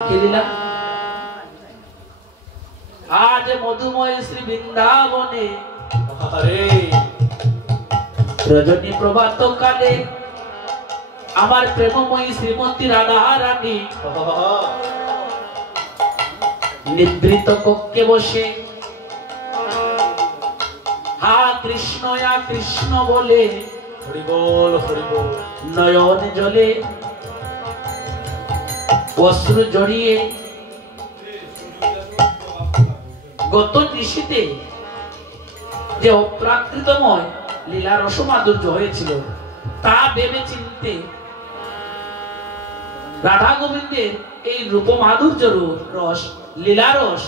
आज मधुमय श्री बृंदावने रजनी प्रभात काले आमार प्रेममयी श्रीमती राधा रानी निद्रित कक्षे बसे हा कृष्ण बोले हरि बोल नयन जले অশ্রু জড়িয়ে গত নিশীতে যে অপ্রাকৃতময় লীলা রসমাধুর্য হয়েছিল তা ভেবে চিনতে রাধা গোবিন্দের এই রূপ মাধুর্য রস লীলা রস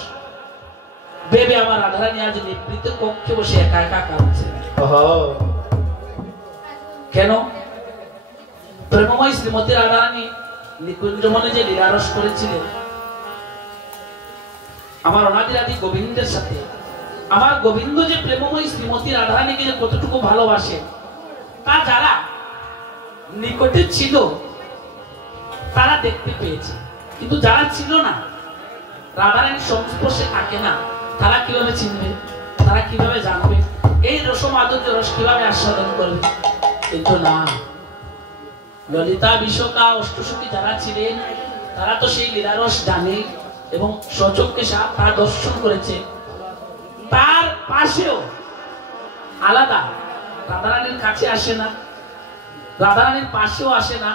ভেবে আমার রাধারানী আজ নিবৃত্ত কক্ষে বসে একা একা কাঁদছে। কেন? প্রেমময় শ্রীমতী রাধারানী নিকুঞ্জ মনে যে লীলারস করেছিলেন আমার অনাদিরাদি গোবিন্দের সাথে, আমার গোবিন্দ যে প্রেমময় শ্রীমতী রাধারানীকে যে কতটুকু ভালোবাসে তা যারা নিকটে ছিল তারা দেখতে পেয়েছে, কিন্তু যারা ছিল না, রাধারানীর সংস্পর্শে থাকে না, তারা কিভাবে চিনবে, তারা কিভাবে জানবে, এই রস মাধুর্য রস কিভাবে আস্বাদন করবে? কিন্তু না, ললিতা বিশোকা অষ্টসখী যারা ছিলেন তারা তো সেই লীলারস জানে এবং সচক্ষে তা দর্শন করেছে। তার পাশেও আলাদা রাধারানীর কাছে আসে না, রাধারানীর পাশেও আসে না,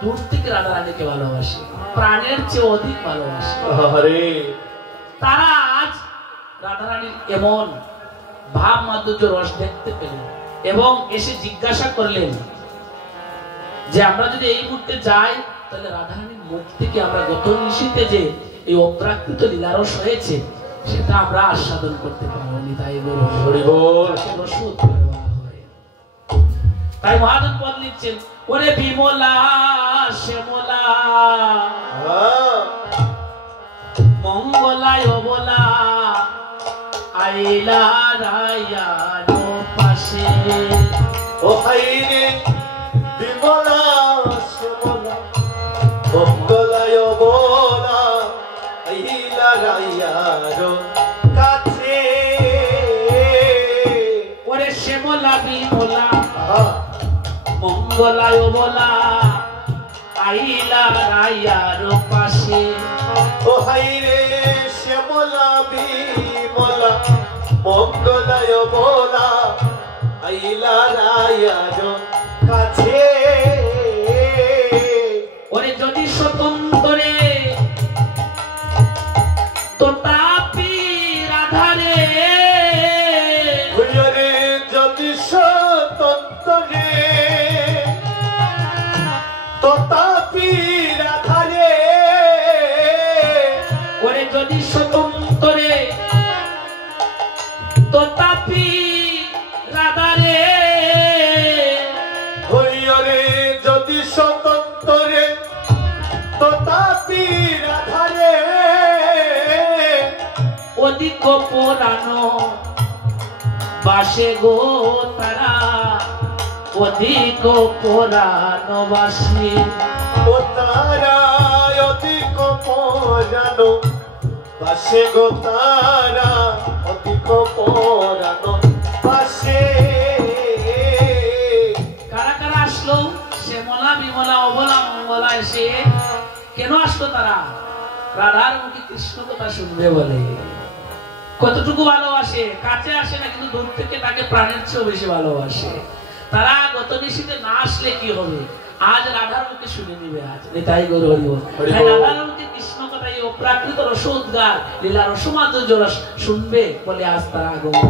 দূর থেকে রাধারানীকে ভালোবাসে, প্রাণের চেয়ে অধিক ভালোবাসে। তারা আজ রাধারানীর এমন ভাব মাধুর্য রস দেখতে পেলেন এবং এসে জিজ্ঞাসা করলেন যে আমরা যদি এই মুহূর্তে যাই তাহলে রাধারানীর মুখ থেকে আমরা গত নিশীতে যে এই অপ্রাকৃত লীলারস হয়েছে সেটা আমরা আস্বাদন করতে পারবো। তাই মহাজন পদ লিখছেন, ওরে বিমলা শ্যামলা মঙ্গলায় অবলা আইলা রায়ার পাশে ও হাইরে বিমলা শ্যামলা মঙ্গলায় অবলা আইলা রায়ার কাছে। ওরে শ্যামলা বিমলা মঙ্গলায় অবলা আইলা রায়ার পাশে। ও হাইরে শ্যামলা বিমলা মঙ্গলায় অবলা আইলা রায়ার কাছে। ওরে যদি স্বতন্ত্রে তো তাপি রাধারে, ওরে যদি স্বতন্ত্রে তো তাপি রাধারে। ওরে যদি স্বতন্ত্রে তো তাপি রাধারে, হইরে যদি স্বতন্ত্রে তো তাপি রাধারে। অধিক পুরানো বাসে গো তারা, অধিক পুরানো বাসে। ও তারা অধিক পুরানো বাসে গো তারা অধিক পুরানো বাসে। কারা কারা আসলো? শ্যামলা বিমলা অবলা মঙ্গলা এসে কেন আসলো তারা? রাধার মুখে কৃষ্ণ কথা শুনবে বলে। কতটুকু ভালোবাসে, কাছে আসে না কিন্তু দূর থেকে তাকে প্রাণের চেয়েও বেশি ভালোবাসে। তারা গত নিশীতে না আসলে কি হবে? আজ রাধার মুখে শুনে নিবে। আজ তাই গৌর হরি বল। রাধার মুখে কৃষ্ণ কথা এই অপ্রাকৃত রস উদ্গার লীলা রসমাধুর্য রস শুনবে বলে আজ তারা আগমন।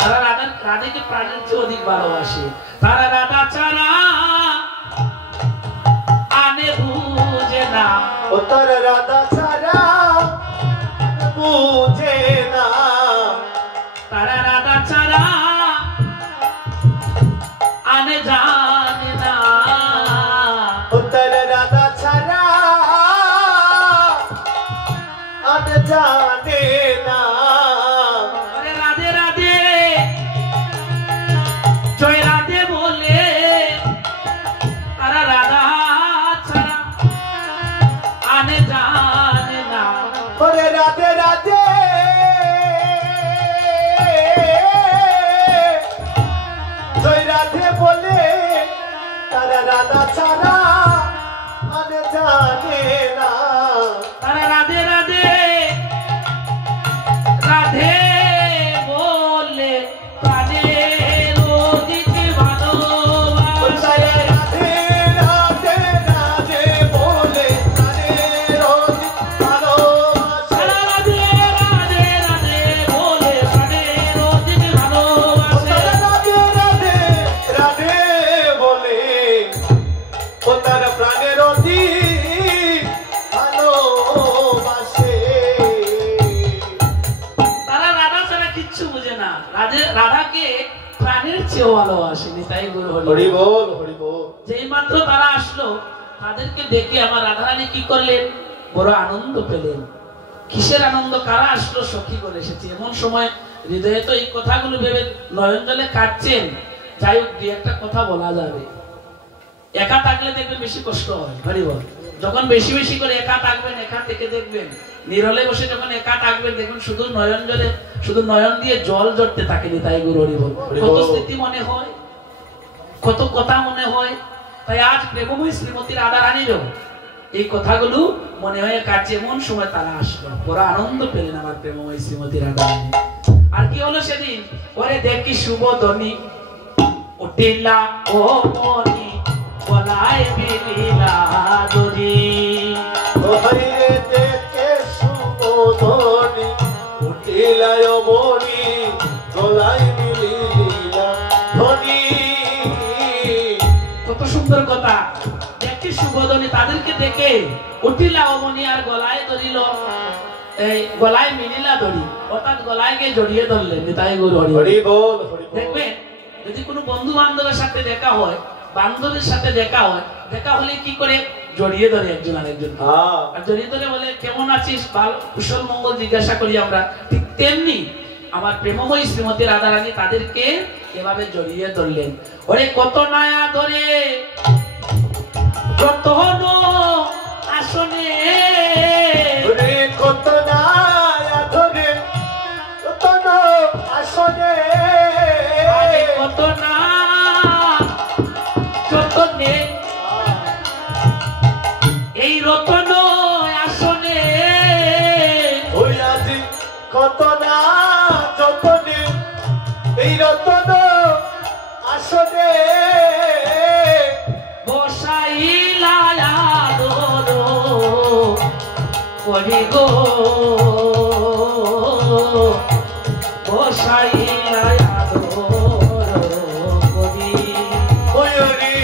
তারা রাধাকে প্রাণের চেয়ে অধিক ভালোবাসে। তারা রাধা ছাড়া আনে বুঝে না। ও তারা রাধা ছাড়া বুঝে না। তারা রাধা ছাড়া আনে জানে না। ও তারা রাধা ছাড়া আনে জানে না। রাধে রাধে জয় রাধে বলে তারা রাধা ছাড়া আনে জানে চেয়েও ভালোবাসেনি, তাই গুরু হরি বল হরি বল। যেই মাত্র তারা আসলো, তাদেরকে দেখে আমার রাধারানী কি করলেন, বড় আনন্দ পেলেন। কিসের আনন্দ? কারা আসলো, সখী করে এসেছে। এমন সময় হৃদয়ে তো এই কথাগুলো ভেবে নয়ন জলে কাঁদছেন। যাই হোক, দুই একটা কথা বলা যাবে। একা থাকলে দেখবেন বেশি কষ্ট হয়, হরি বল। যখন বেশি বেশি করে একা থাকবেন, একা থেকে দেখবেন, নিরলে বসে যখন একা থাকবেন, দেখবেন শুধু নয়ন জলে, শুধু নয়ন দিয়ে জল জড়তে থাকেনি, তাই গুরু হরি বল। কত স্মৃতি মনে হয়, কত কথা মনে হয়। তাই আজ প্রেমময়ী শ্রীমতী রাধারানীরও এই কথাগুলো মনে হয়ে কাছে। এমন সময় তারা আসলো, বড় আনন্দ পেলেন আমার প্রেমময়ী শ্রীমতী রাধারানী। আর কি হলো সেদিন? ওরে দেখি শুভধ্বনি উঠিলা ও মনি, গলায় মিলিলা দড়ি। ওরে দেখে শুভধ্বনি উঠিলা ও মনি, গলায় মিলিলা ধ্বনি। কত সুন্দর কথা। দেখি শুভধ্বনি, তাদেরকে দেখে উঠিলা ও মনি, আর গলায় ধরিল, এই গলায় মিলিলা দড়ি, অর্থাৎ গলায় গিয়ে জড়িয়ে ধরলেন। তাই গুরু হরি হরি বল হরি বল। দেখবেন, যদি কোনো বন্ধু বান্ধবের সাথে দেখা হয়, বান্ধবীর সাথে দেখা হয়, দেখা হলে কি করে জড়িয়ে ধরে একজন আরেকজনকে। আর জড়িয়ে ধরে বলে কেমন আছিস, ভালো, কুশল মঙ্গল জিজ্ঞাসা করি আমরা। ঠিক তেমনি আমার প্রেমময়ী শ্রীমতী রাধারানী তাদেরকে এভাবে জড়িয়ে ধরলেন। ওরে কত নায়া ধরে কত আসনে, ওরে কত নায়া ধরে কত আসনে, কত না যতনে, এই রতন আসনে। ওই আজি কত না যতনে, এই রতন আসনে। বসাইলা আদর করি গো, বসাইলা আদর করি। ওই রে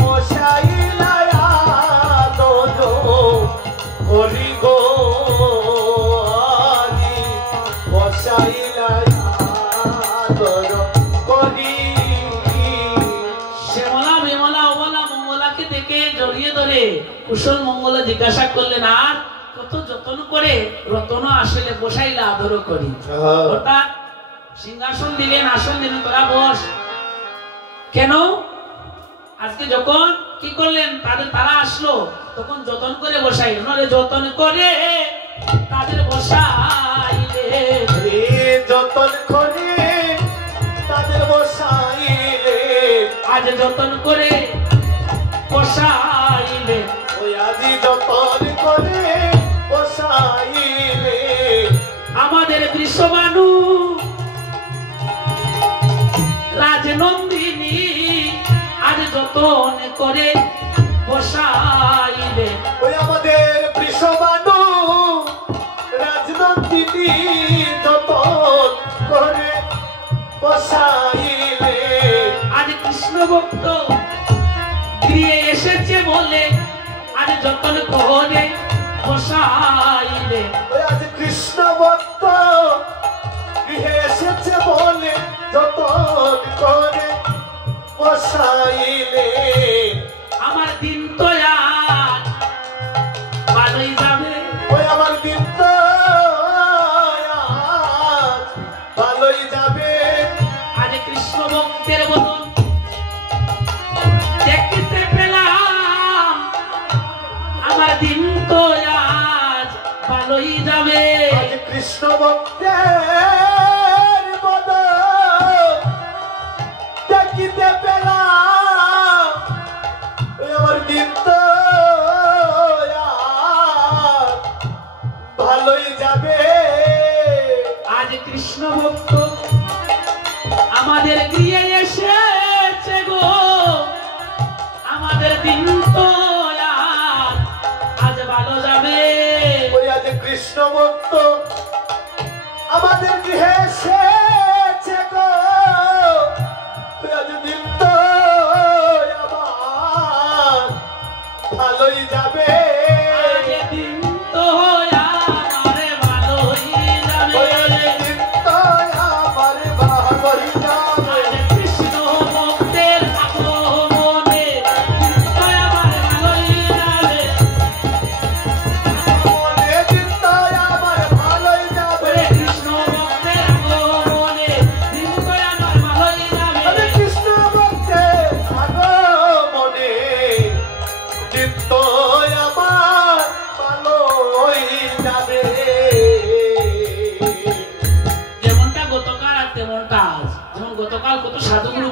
বসাইলা আদর করি গো, আজি বসাইলা আদর করি। শ্যামলা বিমলা অবলা মঙ্গলাকে দেখে জড়িয়ে ধরে কুশল মঙ্গল জিজ্ঞাসা করলেন, আর কত যত্ন করে রতন আসলে বসাইলা আদর করি। অর্থাৎ সিংহাসন দিলেন, আসন দিলেন, তোরা বস। কেন? আজকে যখন কি করলেন, তারা আসলো, তখন যতন করে বসাইলেন। আরে যতন করে তাদের বসাইলে, যতন করে তাদের বসাইলে, আজ যতন করে বসাইলে, ওই আজি যতন করে বসাইলে। আমাদের বৃষবানু রাজনন্দিনী আজ যতন করে বসাইলে। ওই আমাদের বৃষবানু রাজনন্দিনী যতন করে বসাইলে। আজ কৃষ্ণ ভক্ত গৃহে এসেছে বলে আজ যতন করে বসাইলে। ওই আজ কৃষ্ণ ভক্ত গৃহে এসেছে বলে যতন করে বসাইলে। আমার দিন তো আজ ভালোই যাবে, ওই আমার দিন তো আজ ভালোই যাবে। আজ কৃষ্ণ ভক্তের বদন দেখতে পেলাম, আমার দিন তো আজ ভালোই যাবে। আজ কৃষ্ণ ভক্তের বদন দেখিতে পেলাম, ওই আমার দিন তো আজ ভালোই যাবে। আজ কৃষ্ণ ভক্ত আমাদের গৃহে এসেছে গো, আমাদের দিন তো আজ ভালো যাবে। ওই আজ কৃষ্ণ ভক্ত আমাদের গৃহে এসেছে গো, ওই আজ দিন তো আমার ভালোই যাবে। আজ দিন তো আমার ভালোই যাবে। ওই আজ দিন তো আমার ভালোই যাবে। আজ কৃষ্ণ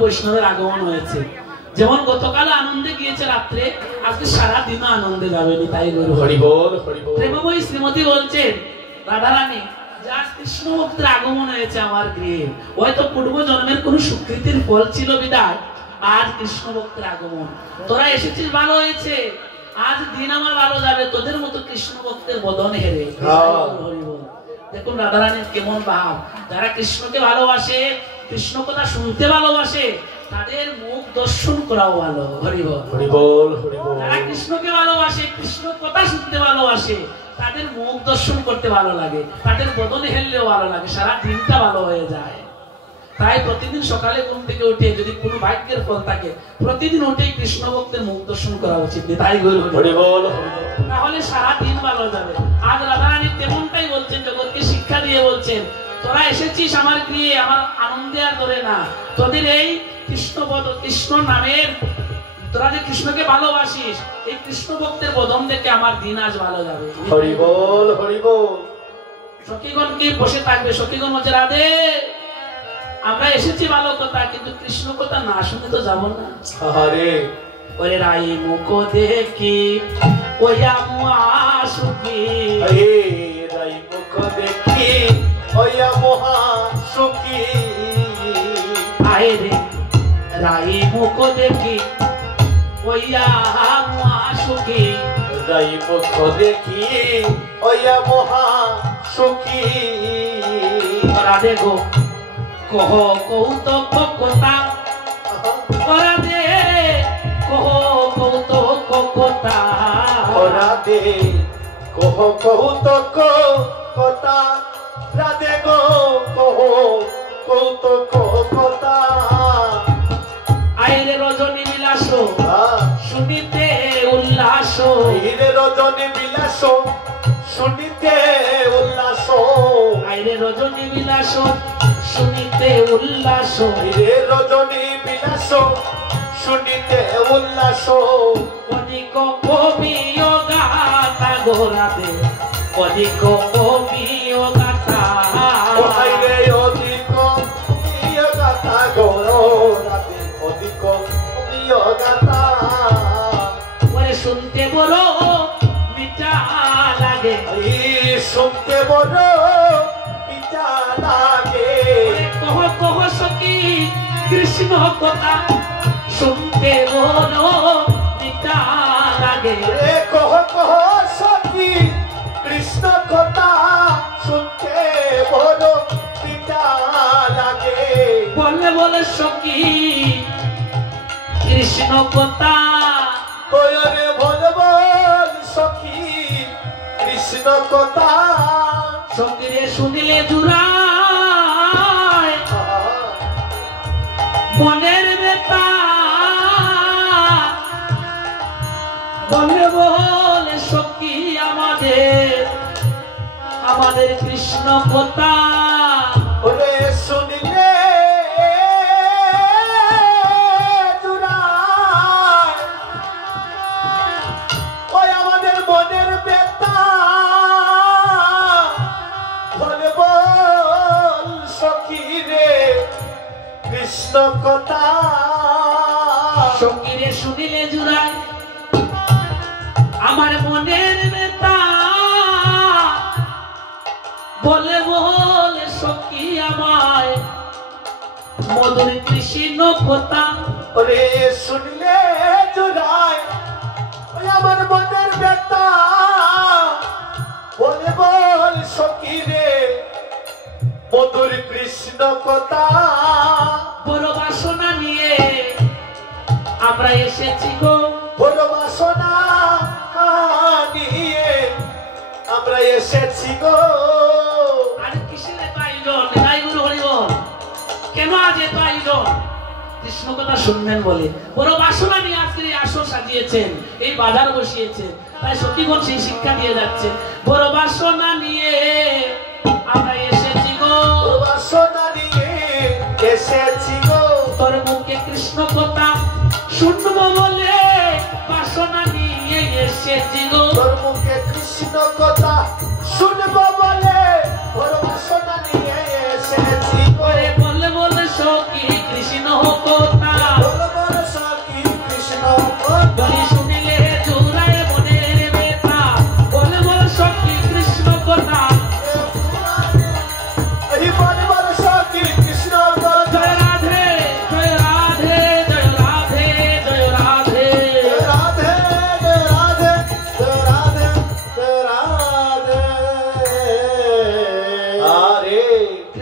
বৈষ্ণবের আগমন হয়েছে। যেমন গতকাল আনন্দে গিয়েছে রাত্রে, আজকে সারা দিন আনন্দে যাবেনি। তাই হরি বল হরি বল। প্রেমময়ী শ্রীমতী বলছেন, রাধারানী আজ কৃষ্ণ ভক্তের আগমন হয়েছে আমার গৃহে, হয়তো পূর্ব জন্মের কোন সুকৃতির ফল ছিল বিদায় আজ কৃষ্ণ ভক্তের আগমন। তোরা এসেছিস ভালো হয়েছে, আজ দিন আমার ভালো যাবে, তোদের মতো কৃষ্ণ ভক্তের বদন হেরে। দেখুন রাধারানীর কেমন ভাব। যারা কৃষ্ণকে ভালোবাসে, কৃষ্ণ কথা শুনতে ভালোবাসে, তাদের মুখ দর্শন করাও ভালো। হরি বল হরি বল হরি বল। যারা কৃষ্ণকে ভালোবাসে, কৃষ্ণ কথা শুনতে ভালোবাসে, তাদের মুখ দর্শন করতে ভালো লাগে, তাদের বদন হেললেও ভালো লাগে, সারা দিনটা ভালো হয়ে যায়। তাই প্রতিদিন সকালে ঘুম থেকে উঠে যদি কোনো ভাগ্যের ফল থাকে, প্রতিদিন উঠে কৃষ্ণ ভক্তের মুখ দর্শন করা উচিত। তাই হরি বল, তাহলে সারা দিন ভালো যাবে। আজ রাধারানী তেমনটাই বলছেন, জগৎকে শিক্ষা দিয়ে বলছেন, তোরা এসেছিস আমার গৃহে, আমার আনন্দে আর ধরে না, তোদের এই কৃষ্ণ নামের, তোরা যে কৃষ্ণকে ভালোবাসিস, এই কৃষ্ণ ভক্তের বদন দেখে আমার দিন আজ ভালো যাবে। হরি বল হরি বল। সখীগণ কি বসে থাকবে? সখীগণ বলছে, রাধে আমরা এসেছি ভালো কথা, কিন্তু কৃষ্ণ কথা না শুনে তো যাবো না। আরে ওরে রাই মুখ দেখি ওয়া মহাসুখী, রাই মুখ দেখি ওয়া মহাসুখী, আয় রে রাই মুখ দেখি ওয়া মহাসুখী, রাই মুখ দেখি ওয়া মহাসুখী। রাধে গো কহ কৌতুক কথা, রাধে কহ কৌতুক কথা, রাধে কহ কৌতুক কথা, রাধে গো কহ কৌতুক কথা। আইরে রজনী বিলাস শুনিতে উল্লাস, আইরে রজনী বিলাস শুনিতে উল্লাস, আইরে রজনী বিলাস শুনিতে উল্লাস, আইরে রজনী বিলাস শুনিতে উল্লাস। অধিক কবিও গাতা গোরাতে, অধিক কবিও গাতা, আইরে অধিক কবিও গাতা গোরাতে, অধিক কবিও গাতা। ওরে শুনতে বড় মিঠা লাগে, শুনতে বড় মিঠা লাগে। কহ কহ সখী কৃষ্ণ কথা শুনতে বড় মিঠা লাগে, কহ কহ সখী কৃষ্ণ কথা শুনতে বড় মিঠা লাগে। বলে বলে সখী কৃষ্ণ কথা, ওরে বল বল সখী কৃষ্ণ কথা। সখীরে শুনিলে জুড়ায় মনের বেতা, বলে বলে সখী আমাদের কৃষ্ণ কথা। ওরে শুনিলে জুড়ায় ওই আমাদের মনের বেতা, বলে বল সখী রে কৃষ্ণ কথা। সখীরে শুনিলে জুড়ায় আমার মনের বেতা, বলে বলে সখী আমায় মধুর কৃষ্ণ কথা। ওরে শুনলে জোড়ায় ওই আমার মনের বেতা, বলে বল সখী রে মধুর কৃষ্ণ কথা। বড় বাসনা নিয়ে আমরা এসেছি গো, বড় বাসনা নিয়ে আমরা এসেছি গো। আর কিসের এত আয়োজন? তাই গুরু হরি বল, কেন আজ এত আয়োজন? কৃষ্ণ কথা শুনবেন বলে বড় বাসনা নিয়ে আজকে এই আসর সাজিয়েছেন, এই বাজার বসিয়েছেন। তাই সখীগণ সেই শিক্ষা দিয়ে যাচ্ছে, বড় বাসনা নিয়ে আমরা এসেছি গো, বড় বাসনা নিয়ে এসেছি গো। তোর মুখে কৃষ্ণ কথা শুনবো বলে বাসনা নিয়ে এসেছি গো, তোর মুখে কৃষ্ণ কথা শুনবো বলে বড় বাসনা নিয়ে এসেছি গো। বলে বলে সখী কৃষ্ণ কথা,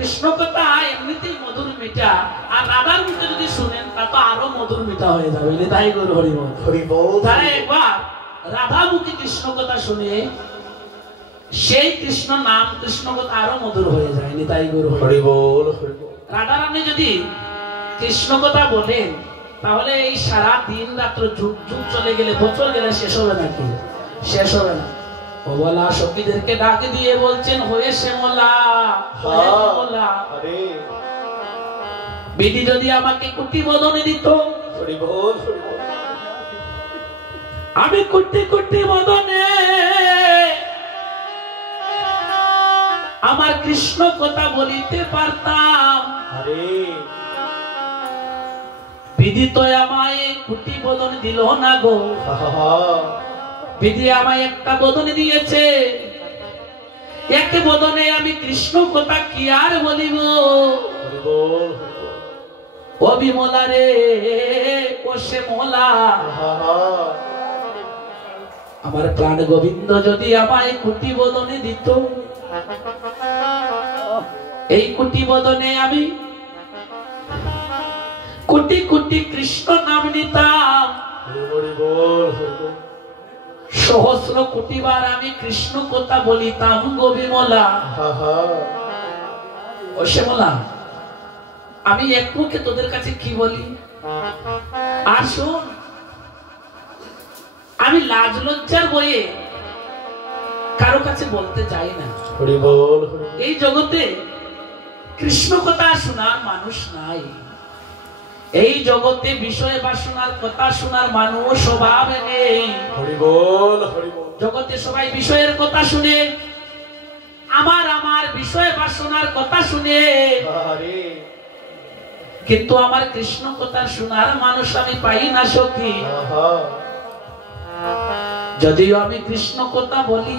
কৃষ্ণ কথা এমনিতেই মধুর মিঠা, আর রাধার মুখে যদি শুনেন তা তো আরো মধুর মিঠা হয়ে যাবে। তাই গরু হরিবল হরিবল। তারা একবার রাধা মুখে কৃষ্ণ কথা শুনে সেই কৃষ্ণ নাম কৃষ্ণ কথা আরো মধুর হয়ে যায়। তাই গরু হরিবল। রাধা রানী যদি কৃষ্ণ কথা বলেন তাহলে এই সারা দিন রাত্র যুগ যুগ চলে গেলে বছর গেলে শেষ হবে নাকি? শেষ হবে না। ও বলা সখীদেরকে ডাক দিয়ে বলছেন, হয়ে শ্যামলা হয়ে কমলা, বিধি যদি আমাকে কুটি বদনে দিত, আমি কুটি কুটি বদনে আমার কৃষ্ণ কথা বলিতে পারতাম। বিধি তো আমায় কুটি বদন দিল না গো, বিধি আমায় একটা বদন দিয়েছে, এক বদনে আমি কৃষ্ণ কথা কি আর বলিব। ও বিমলা রে ও শ্যামলা, আমার প্রাণ গোবিন্দ যদি আমায় কুটি বদনে দিত, এই কুটি বদনে আমি কোটি কোটি কৃষ্ণ নাম নিতাম, সহস্র কোটিবার আমি কৃষ্ণ কথা বলিতাম গো বিমলা। ও শ্যামলা, আমি এক মুখে তোদের কাছে কি বলি, আর শোন, আমি লাজ লজ্জার বয়ে কারো কাছে বলতে চাই না। এই জগতে কৃষ্ণ কথা শোনার মানুষ নাই, এই জগতে বিষয় বাসনার কথা শোনার মানুষ স্বভাব নেই। জগতে সবাই বিষয়ের কথা শুনে, আমার আমার বিষয় বাসনার কথা শুনে, কিন্তু আমার কৃষ্ণ কথা শোনার মানুষ আমি পাই না সখী। যদিও আমি কৃষ্ণ কথা বলি,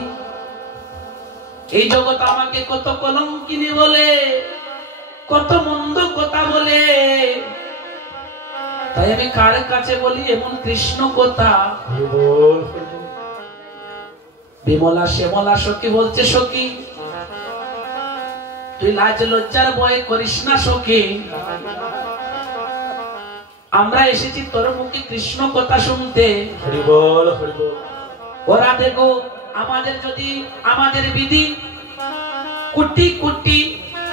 এই জগৎ আমাকে কত কলঙ্কিনী বলে, কত মন্দ কথা বলে, তাই আমি কার কাছে বলি এমন কৃষ্ণ কথা? বিমলা শ্যামলা সখী বলছে, সখী তুই লাজ লজ্জার ভয় করিস না সখী, আমরা এসেছি তোর মুখে কৃষ্ণ কথা শুনতে। ওরা দেখো, আমাদের যদি আমাদের বিধি কোটি কোটি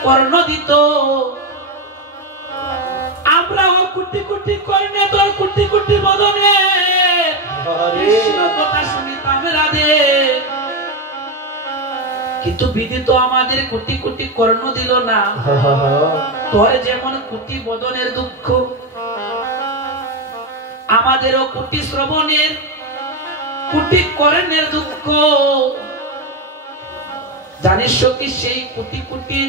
কর্ণ দিত, আমরাও কোটি কোটি কর্ণে তোর কোটি কোটি বদনে কৃষ্ণ কথা শুনিতাম রাধে। কিন্তু বিধি তো আমাদের কোটি কোটি কর্ণ দিল না। তোর যেমন কোটি বদনের দুঃখ, আমাদেরও কোটি শ্রবণের কোটি কর্ণের দুঃখ। জানিস কি সেই কোটি কোটি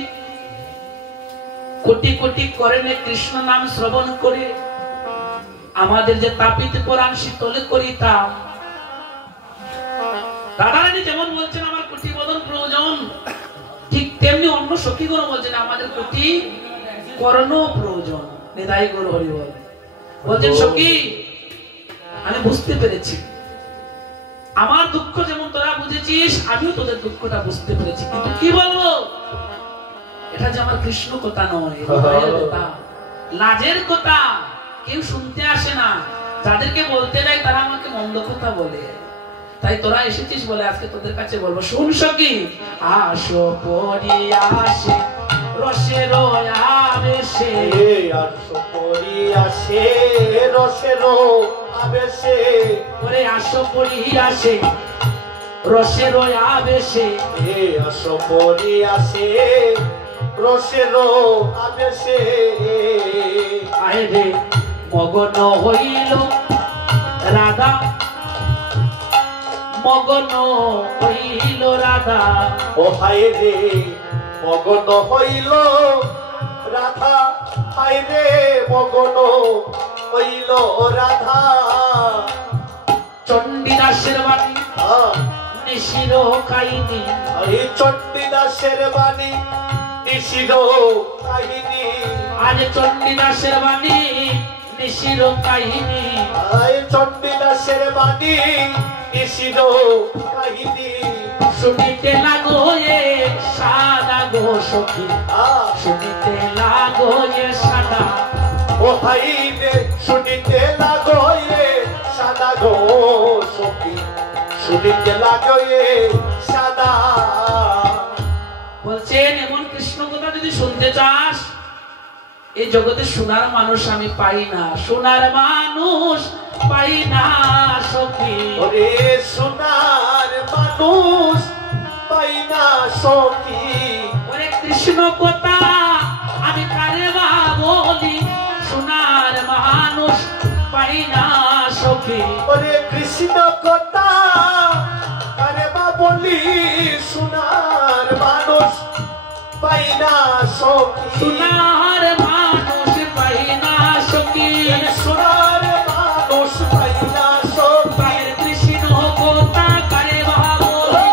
কোটি কোটি কর্ণে কৃষ্ণ নাম শ্রবণ করে আমাদের যে তাপিত পরাণ শীতলে করিতাম। রাধারানী যেমন বলছেন আমার কোটি বদন প্রয়োজন, ঠিক তেমনি অন্য সখীগণ বলছেন আমাদের কোটি কর্ণ প্রয়োজন। নিতাই গৌর হরি বল। বলছেন সখী, আমি বুঝতে পেরেছি, আমার দুঃখ যেমন তোরা বুঝেছিস, আমিও তোদের দুঃখটা বুঝতে পেরেছি, কিন্তু কি বলবো, এটা যে আমার কৃষ্ণ কথা নয়, লাজের কথা, কেউ শুনতে আসে না, যাদেরকে বলতে যাই তারা আমাকে মন্দ কথা বলে। তাই তোরা এসেছিস বলে আজকে তোদের কাছে বলবো। শুন সখী, আসো পরিয়াসে রসের আবেশে, আসো পরিয়াসে রসের আবেশে, ওরে আসো পরিয়াসে রসের আবেশে, আসো পরিয়াসে রসের আবেশে। আয় রে মগন হইল রাধা, মগন হইল রাধা, ও হায় রে মগন হইল রাধা, হায় রে মগন হইল রাধা। চণ্ডীদাসের বাণী নিশির কাহিনী, আরে চণ্ডীদাসের বাণী নিশির কাহিনী, আজ চণ্ডীদাসের বাণী নিশির কাহিনী, আয় চণ্ডীদাসের বাণী নিশির কাহিনী। শুনিতে লাগো এ সাদা গো সখী, শুনিতে লাগো এ সাদা ও ভাই রে শুনিতে লাগো এ সাদা গো সখী শুনিতে লাগো এ সাদা বলছেন এমন কৃষ্ণ কথা যদি শুনতে চাস এই জগতে সোনার মানুষ আমি পাই না সোনার মানুষ পাই না সখী ওরে সোনার মানুষ পাই না সখী ওরে কৃষ্ণ কথা আমি কারে বা বলি সোনার মানুষ পাই না সখী ওরে কৃষ্ণ কথা কারে বা বলি সোনার মানুষ পাই না সখী সোনার মানুষ পাই না সখী সোনার মানুষ পাই না সখী কৃষ্ণ কথা কারে বা বলি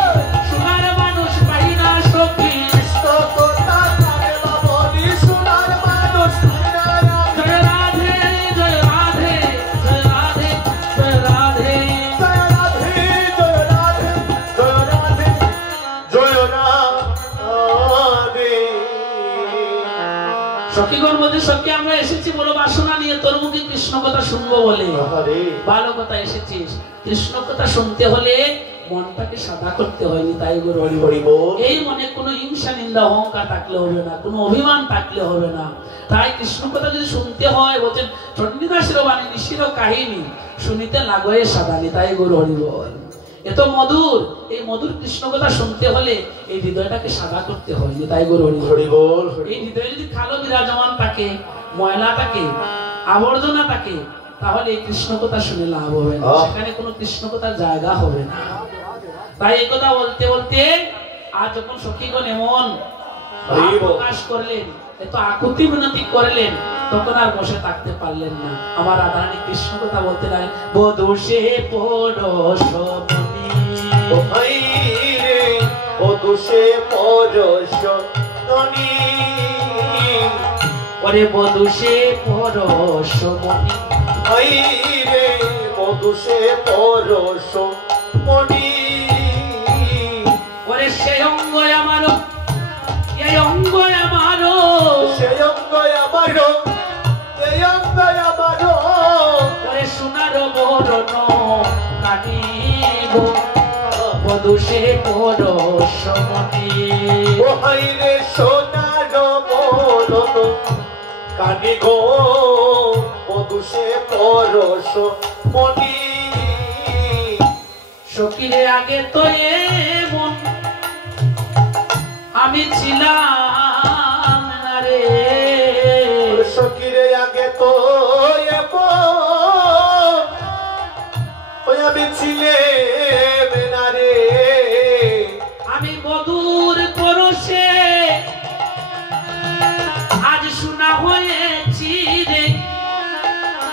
সোনার মানুষ পাই না সখী কৃষ্ণ কথা কারে বা বলি সোনার মানুষ পাই না জয় রাধে জয় রাধে জয় রাধে জয় রাধে জয় রাধে জয় রাধে জয় রাধে জয় রাধে সখীগণ মধ্যে সখী আমরা এসেছি বলো বাসনা নিয়ে তোর মুখে কৃষ্ণ কথা শুনবো বলে হরে ভালো কথা এসেছিস কৃষ্ণ কথা শুনতে হলে মনটাকে সাদা করতে হয়নি তাই গো হরি হরি হরি বল এই মনে কোনো হিংসা নিন্দা অহংকার থাকলে হবে না কোনো অভিমান থাকলে হবে না তাই কৃষ্ণ কথা যদি শুনতে হয় বলছেন চণ্ডীদাসের বাণী নিশির কাহিনী শুনিতে লাগয়ে সাদানি তাই গো হরি বল এত মধুর এই মধুর কৃষ্ণ কথা শুনতে হলে এই হৃদয়টাকে সাদা করতে হয়নি তাই গো হরি বল হরি বল এই হৃদয়ে যদি কালো বিরাজমান থাকে ময়লা থাকে আবর্জনা থাকে তাহলে এই কৃষ্ণ কথা শুনে লাভ হবে না সেখানে কোনো কৃষ্ণ কথার জায়গা হবে না তাই এই কথা বলতে বলতে আজ যখন সখীগণ এমন ভাব প্রকাশ করলেন এত আকুতি মিনতি করলেন তখন আর বসে থাকতে পারলেন না আমার রাধারানী কৃষ্ণ কথা বলতে লাগলেন বধূষে পরশমণি ও ভাই রে ও দুষে পরশ ননি ওরে বধূষে পরশমণি ভাই রে ও দুষে পরশ মনি ওরে সেই অঙ্গ আমারও এই অঙ্গ আমারও সেই অঙ্গ আমারো এই অঙ্গ আমারো ওরে সোনার বরণ কানিব বধূষে পরশমণি ও ভাই রে সোনার বরণ কানি গো ও দুষে পরশ মনি সখীরে আগে তো এমন আমি ছিলাম না রে সখীরে আগে তো ওই আমি ছিলে না রে আমি বধূর পরশে আজ শোনা হয়েছি রে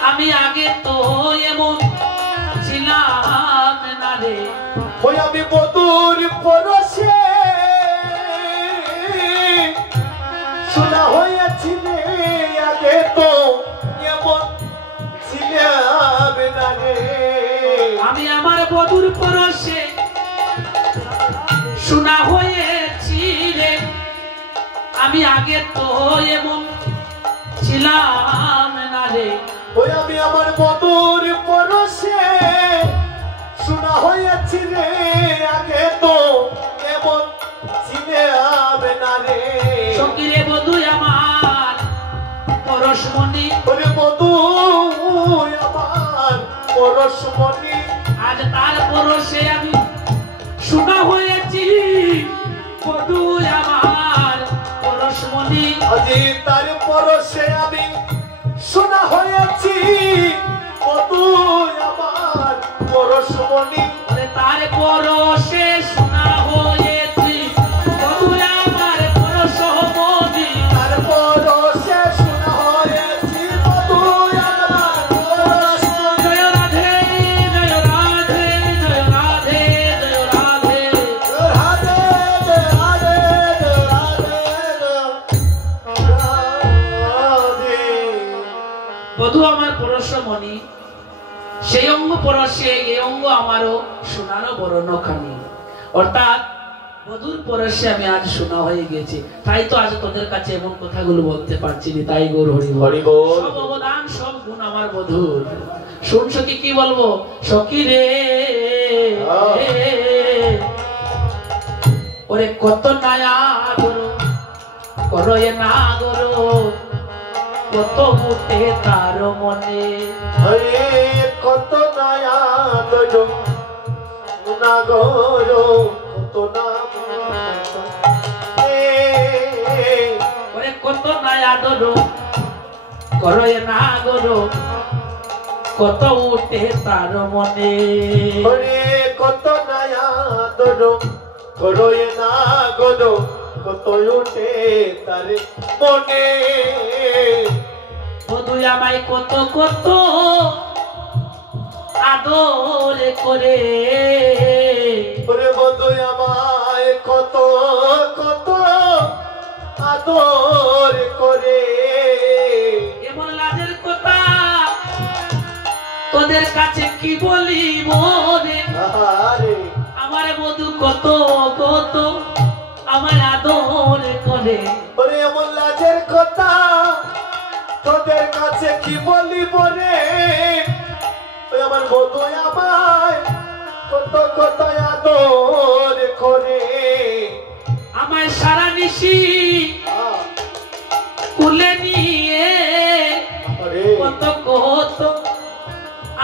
আমি আগে তো এমন ছিলাম না রে ওই আমি বধুর পরশে শোনা হয়েছিলে আগে তো এমন ছিলাম না রে আমি আমার বধূর পরশে শোনা হয়েছি রে আমি আগে তো এমন ছিলাম না রে ওই আমি আমার বধুর পরশে শোনা হয়েছি রে আগে তো এমন ছিলাম না রে সখীরে বধূ আমার পরশমণি ওরে বধু আমার পরশমণি আজ তার পরশে আমি শোনা হয়েছি বধূ আমার পরশমণি আজি তার পরশে আমি শোনা হয়েছি বধু আমার পরশমণি ওরে তার পরশে শোনা হয়েছি বধূ আমার পরশমণি তার পরশে শোনা হয়েছি বধু আমার পরশমণি জয় রাধে জয় রাধে জয় রাধে জয় রাধে রাধে রাধে রাধে রাধে বধূ আমার পরশমণি সেই অঙ্গ পরশে এই অঙ্গ আমারও সোনারও বরণ খানি অর্থাৎ বধুর পরশে আমি আজ শোনা হয়ে গেছি, তাই তো আজ তোদের কাছে এমন কথাগুলো বলতে পারছি না। তাই গৌর হরি হরি বল। সব অবদান সব গুণ আমার বধুর। শুন সখী কি বলবো, সখী রে ওরে কত নায়া গরু করো এ না গরু, কত উঠে তার মনে। হরে কত নায়া গরু না গরু, কত না ওরে কত নায়া গরু করো এ না গরু, কত উঠে তার মনে। হরে কত নায়া গরু করো না গরু, কত উঠে তার মনে। বধু আমায় কত কত আদর করে, ওরে বধু আমায় কত কত আদর করে। এমন লাজের কথা তোদের কাছে কি বলিব রে, আরে আমার বধু কত কত আমায় আদর করে। ওরে এমন লাজের কথা তোদের কাছে কি বলিব রে, ওই আমার বধু আমায় কত কত আদর করে। আমায় সারা নিশি কুলে নিয়ে আরে কত কত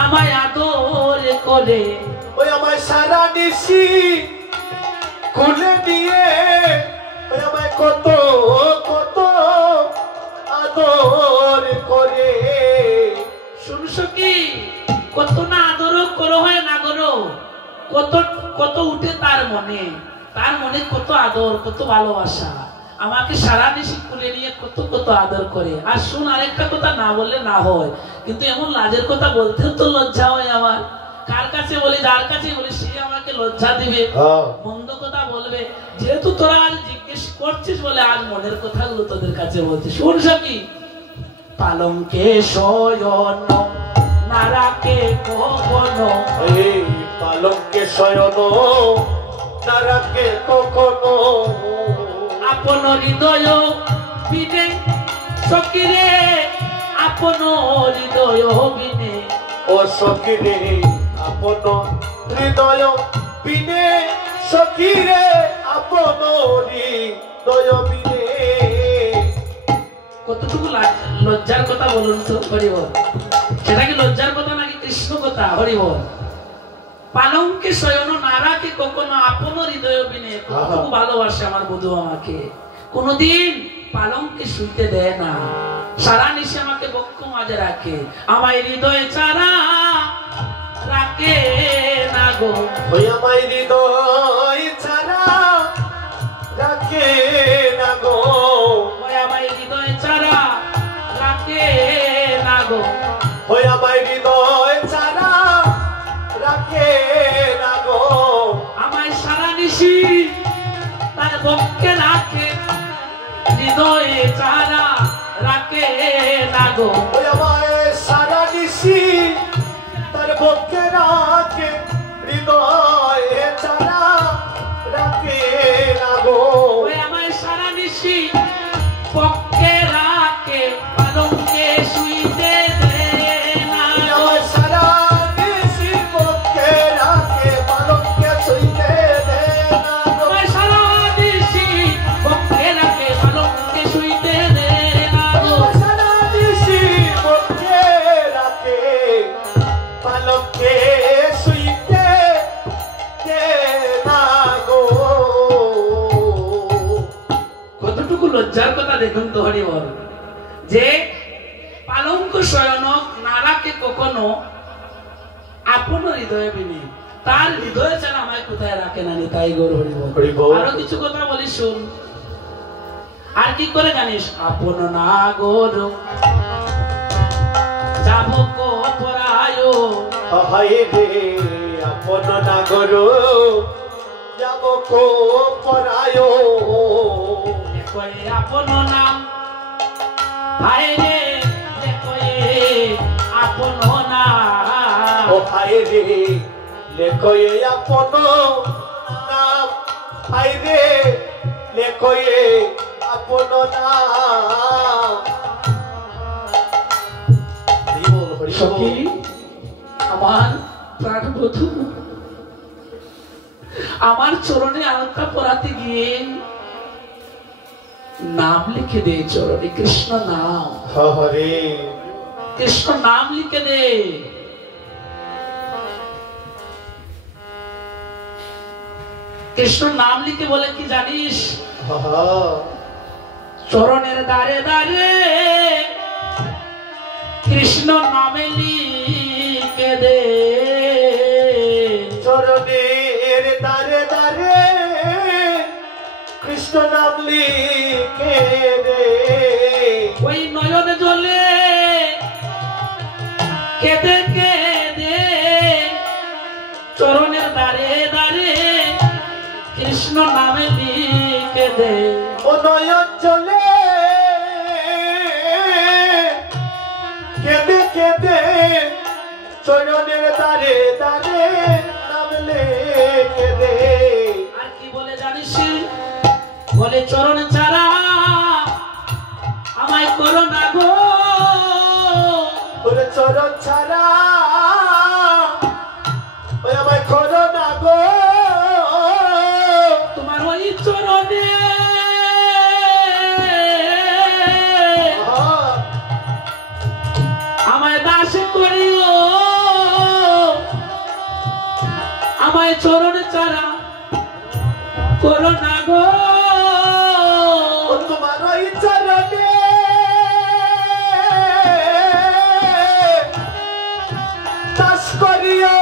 আমায় আদর করে। ওই আমায় সারা নিশি খুলে দিয়ে ওই আমায় কত কত আদর করে। শুনছো কি, কত না আদর করো হয় না করো, কত কত উঠে তার মনে, তার মনে কত আদর কত ভালোবাসা। আমাকে সারা নিশি খুলে নিয়ে কত কত আদর করে। আর শুন, আরেকটা কথা না বললে না হয়, কিন্তু এমন লাজের কথা বলতেও তো লজ্জা হয় আমার। কার কাছে বলি, যার কাছে বলি সে আমাকে লজ্জা দিবে, মন্দ কথা বলবে। যেহেতু তোরা আজ জিজ্ঞেস করছিস বলে আজ মনের কথাগুলো তোদের কাছে বলছি। শুন সখী, পালঙ্কে শয়ন না রাখে কখনো, এই পালঙ্কে শয়ন না রাখে কখনো। আপন হৃদয় বিনে সখী রে, আপন হৃদয় বিনে। ও সখী রে আপন হৃদয় বিনে, সখী রে আপন হৃদয় বিনে। কতটুকু লজ্জার কথা বলুন তো হরিবল, সেটা কি লজ্জার কথা নাকি কৃষ্ণ কথা? হরিবল। পালঙ্কে শয়ন না রাখে কখনো, আপন হৃদয় বিনে। কতটুকু ভালোবাসে আমার বধূ আমাকে, কোনদিন পালঙ্কে শুইতে দেয় না, সারা নিশে আমাকে বক্ষ মাঝে রাখে, আমায় হৃদয়ে ছাড়া রাখে না গো। ওই আমায় হৃদয় ছাড়া রাখে না গো, ওই আমায় হৃদয়ে ছাড়া রাখে না গো। ওই আমায় হৃদয় ছাড়া রাখে না গো। আমায় সারা নিশি তার বক্ষে রাখে, হৃদয়ে ছাড়া রাখে না গো। ওই আমায় সারা নিশি তার বক্ষে রাখে, হৃদয়ে ছাড়া রাখে না গো। ওই আমায় সারা নিশি বক্ষে রাখে, পালঙ্কে শুইতে দেয় না ওই গো। আমায় সারা নিশি বক্ষে রাখে, পালঙ্কে শুইতে দেয় না গো। আমায় সারা নিশি বক্ষে রাখে, পালঙ্কে শুইতে দেয় না ওই গো। আমায় সারা নিশি বক্ষে রাখে, পালঙ্কে শুইতে দেয় না গো। কতটুকু লজ্জার কথা দেখুন তো হরিবল, যে পালঙ্ক শয়ন না রাখে কখনো, আপন হৃদয়ে বিনে। তার হৃদয়ে ছাড়া আমায় কোথায় রাখে না। তাই গৌর হরিবল। হরিবল। আরো কিছু কথা বলি শুন। আর কি করে জানিস, আপন না গৌর যাব কো পরায়, হায় রে আপন নাগর যাব কো পরায়। কয়ে আপন নাম, হায় রে কয়ে আপন নাম। ও হায় রে লেখয়ে আপন নাম, হাইরে লেখো আপন নাম। সখী আমার প্রাণবধূ আমার চরণে আলতা পরাতে গিয়ে নাম লিখে দে চরণে, কৃষ্ণ নাম। হরে কৃষ্ণ নাম লিখে দে। কৃষ্ণ নাম লিখে বলে কি জানিস? চরণের দ্বারে দ্বারে কৃষ্ণ নামে লিখে দে। চরণের দ্বারে দ্বারে কৃষ্ণ নাম লিখে দে। ওই নয়ন জলে কেঁদে কেঁদে চরণের দ্বারে দ্বারে কৃষ্ণ নামে লিখে দে। ও নয়ন জলে কেঁদে কেঁদে চরণের দ্বারে দ্বারে নাম লিখে দে। আর কি বলে জানিস? বলে চরণ ছাড়া আমায় করো না গো। বলে চরণ ছাড়া ওই আমায় করো না গো। তোমার ওই চরণে আমায় দাস করিও, আমায় চরণ ছাড়া করো না গো। তোমার ওই চরণে দাস করিও,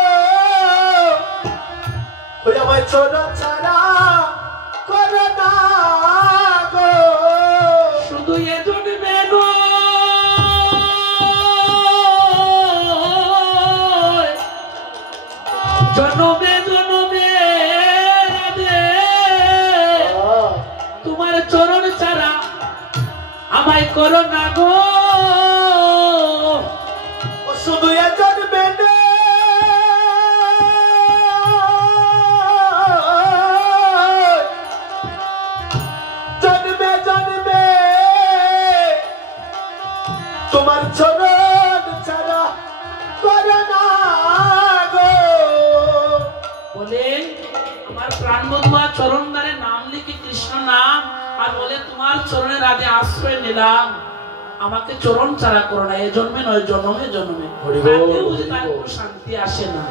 ওই আমায় চরণ ছাড়া করো না গো। শুধু এ জন্মে গো জনমে জনমে রাধে তোমার চরণ ছাড়া আমায় করো না গো। শুধু এ জন্মে জন্মে জন্মে তোমার চরণ ছাড়া করো না গো। বলে আমার প্রাণবন্ধুয়া চরণ দ্বারে নাম লিখে কৃষ্ণ নাম, আর বলে তোমার চরণে রাধে আশ্রয় নিলাম, আমাকে চরণ ছাড়া করো না। এ জন্মে নয় জন্মে জন্মে। তাতেও বুঝি তার কোনো শান্তি আসে না,